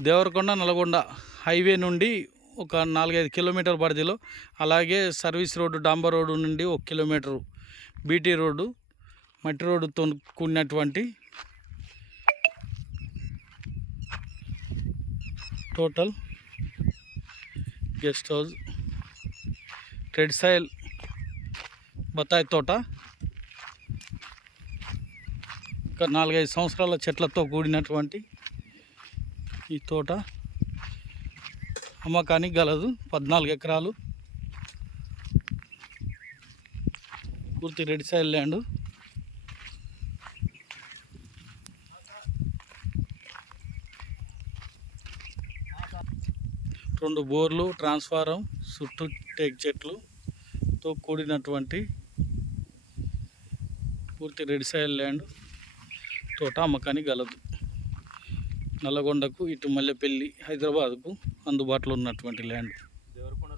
Devarakonda Nalgonda highway నుండి ఒక నాలుగైదు కిలోమీటర్ పరిధిలో అలాగే సర్వీస్ రోడ్డు డాంబర్ రోడ్డు నుండి ఒక కిలోమీటరు బీటీ రోడ్డు మట్టి రోడ్డుతో కూడినటువంటి total guest house red soil బత్తాయి తోట. ఒక నాలుగైదు సంవత్సరాల చెట్లతో కూడినటువంటి ఈ తోట అమ్మకానికి గలదు. పద్నాలుగు ఎకరాలు. పూర్తి రెడ్ సైల్ ల్యాండ్. రెండు బోర్లు ట్రాన్స్ఫారం చుట్టూ టేక్ చెట్లుతో కూడినటువంటి పూర్తి రెడ్ సైల్ ల్యాండ్ తోట అమ్మకానికి గలదు. నల్లగొండకు ఇటు మల్లెపల్లి హైదరాబాద్కు అందుబాటులో ఉన్నటువంటి ల్యాండ్.